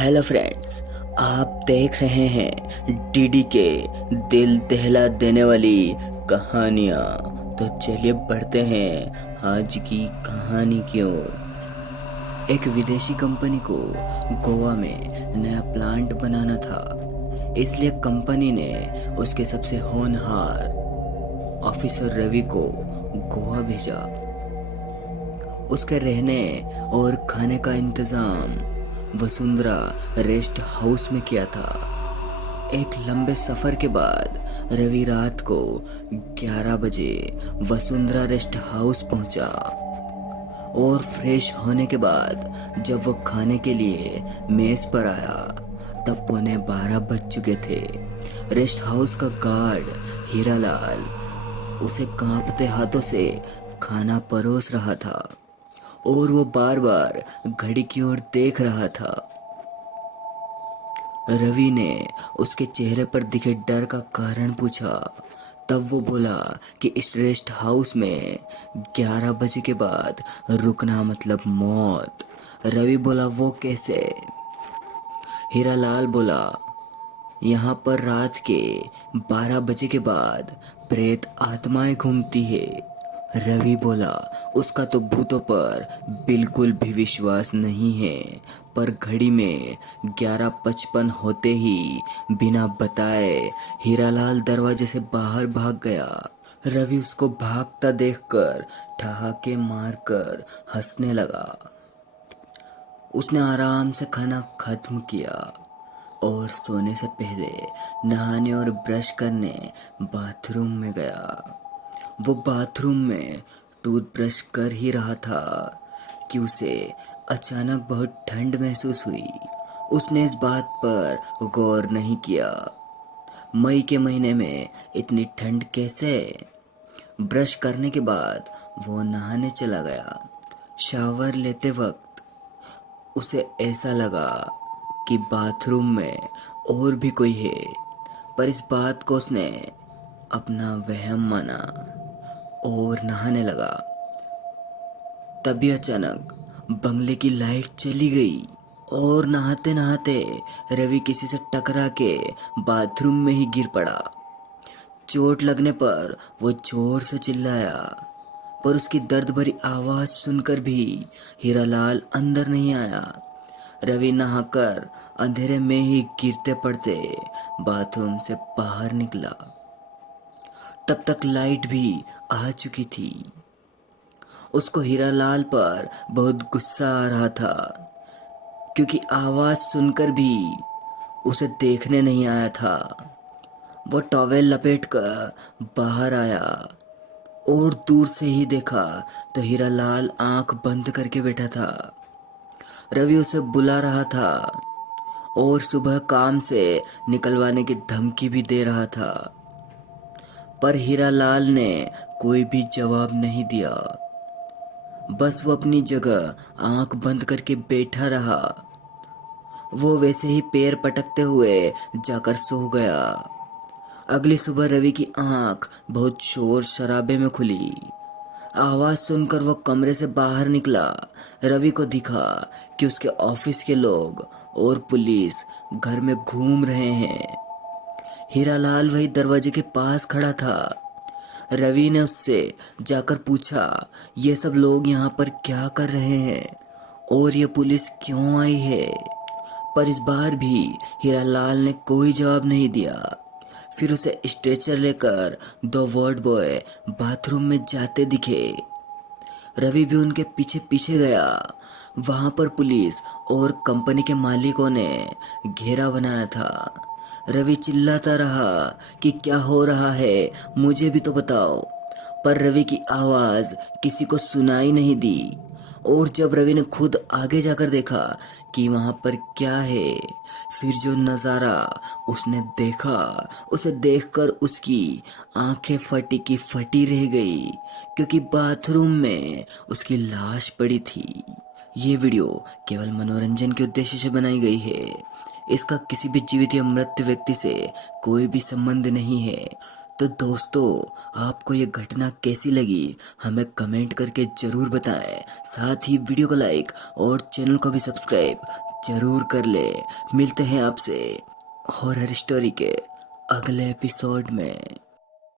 Hello friends, आप देख रहे हैं डीडी के दिल दहला देने वाली कहानियाँ। तो चलिए बढ़ते हैं आज की कहानी की ओर। एक विदेशी कंपनी को गोवा में नया प्लांट बनाना था, इसलिए कंपनी ने उसके सबसे होनहार ऑफिसर रवि को गोवा भेजा। उसके रहने और खाने का इंतज़ाम वसुंधरा रेस्ट हाउस में किया था। एक लंबे सफ़र के बाद रवि रात को 11 बजे वसुंधरा रेस्ट हाउस पहुंचा और फ्रेश होने के बाद जब वो खाने के लिए मेज़ पर आया तब 11:15 बज चुके थे। रेस्ट हाउस का गार्ड हीरालाल उसे कांपते हाथों से खाना परोस रहा था और वो बार बार घड़ी की ओर देख रहा था। रवि ने उसके चेहरे पर दिखे डर का कारण पूछा। तब वो बोला कि इस रेस्ट हाउस में 11 बजे के बाद रुकना मतलब मौत। रवि बोला, वो कैसे? हीरालाल बोला, यहाँ पर रात के 12 बजे के बाद प्रेत आत्माएं घूमती है। रवि बोला, उसका तो भूतों पर बिल्कुल भी विश्वास नहीं है, पर घड़ी में 11:55 होते ही बिना बताए हीरालाल दरवाजे से बाहर भाग गया। रवि उसको भागता देखकर ठहाके मारकर हंसने लगा। उसने आराम से खाना खत्म किया और सोने से पहले नहाने और ब्रश करने बाथरूम में गया। वो बाथरूम में टूथब्रश कर ही रहा था कि उसे अचानक बहुत ठंड महसूस हुई। उसने इस बात पर गौर नहीं किया। मई के महीने में इतनी ठंड कैसे? ब्रश करने के बाद वो नहाने चला गया। शावर लेते वक्त उसे ऐसा लगा कि बाथरूम में और भी कोई है, पर इस बात को उसने अपना वहम माना और नहाने लगा। तभी अचानक बंगले की लाइट चली गई और नहाते नहाते रवि किसी से टकरा के बाथरूम में ही गिर पड़ा। चोट लगने पर वो जोर से चिल्लाया, पर उसकी दर्द भरी आवाज सुनकर भी हीरालाल अंदर नहीं आया। रवि नहाकर अंधेरे में ही गिरते पड़ते बाथरूम से बाहर निकला। तब तक लाइट भी आ चुकी थी। उसको हीरालाल पर बहुत गुस्सा आ रहा था, क्योंकि आवाज सुनकर भी उसे देखने नहीं आया था। वो टॉवेल लपेटकर बाहर आया और दूर से ही देखा तो हीरालाल आंख बंद करके बैठा था। रवि उसे बुला रहा था और सुबह काम से निकलवाने की धमकी भी दे रहा था, पर हीरालाल ने कोई भी जवाब नहीं दिया। बस वो अपनी जगह आंख बंद करके बैठा रहा। वो वैसे ही पैर पटकते हुए जाकर सो गया। अगली सुबह रवि की आंख बहुत शोर शराबे में खुली। आवाज सुनकर वो कमरे से बाहर निकला। रवि को दिखा कि उसके ऑफिस के लोग और पुलिस घर में घूम रहे हैं। हीरालाल वही दरवाजे के पास खड़ा था। रवि ने उससे जाकर पूछा, ये सब लोग यहाँ पर क्या कर रहे हैं और ये पुलिस क्यों आई है? पर इस बार भी हीरालाल ने कोई जवाब नहीं दिया। फिर उसे स्ट्रेचर लेकर 2 वार्ड बॉय बाथरूम में जाते दिखे। रवि भी उनके पीछे पीछे गया। वहां पर पुलिस और कंपनी के मालिकों ने घेरा बनाया था। रवि चिल्लाता रहा कि क्या हो रहा है, मुझे भी तो बताओ। पर रवि की आवाज किसी को सुनाई नहीं दी। और जब रवि ने खुद आगे जाकर देखा कि वहां पर क्या है, फिर जो नज़ारा उसने देखा, उसे देखकर उसकी आंखें फटी की फटी रह गई, क्योंकि बाथरूम में उसकी लाश पड़ी थी। ये वीडियो केवल मनोरंजन के उद्देश्य से बनाई गई है। इसका किसी भी जीवित या मृत व्यक्ति से कोई भी संबंध नहीं है। तो दोस्तों, आपको ये घटना कैसी लगी हमें कमेंट करके ज़रूर बताएं। साथ ही वीडियो को लाइक और चैनल को भी सब्सक्राइब जरूर कर ले। मिलते हैं आपसे हॉरर स्टोरी के अगले एपिसोड में।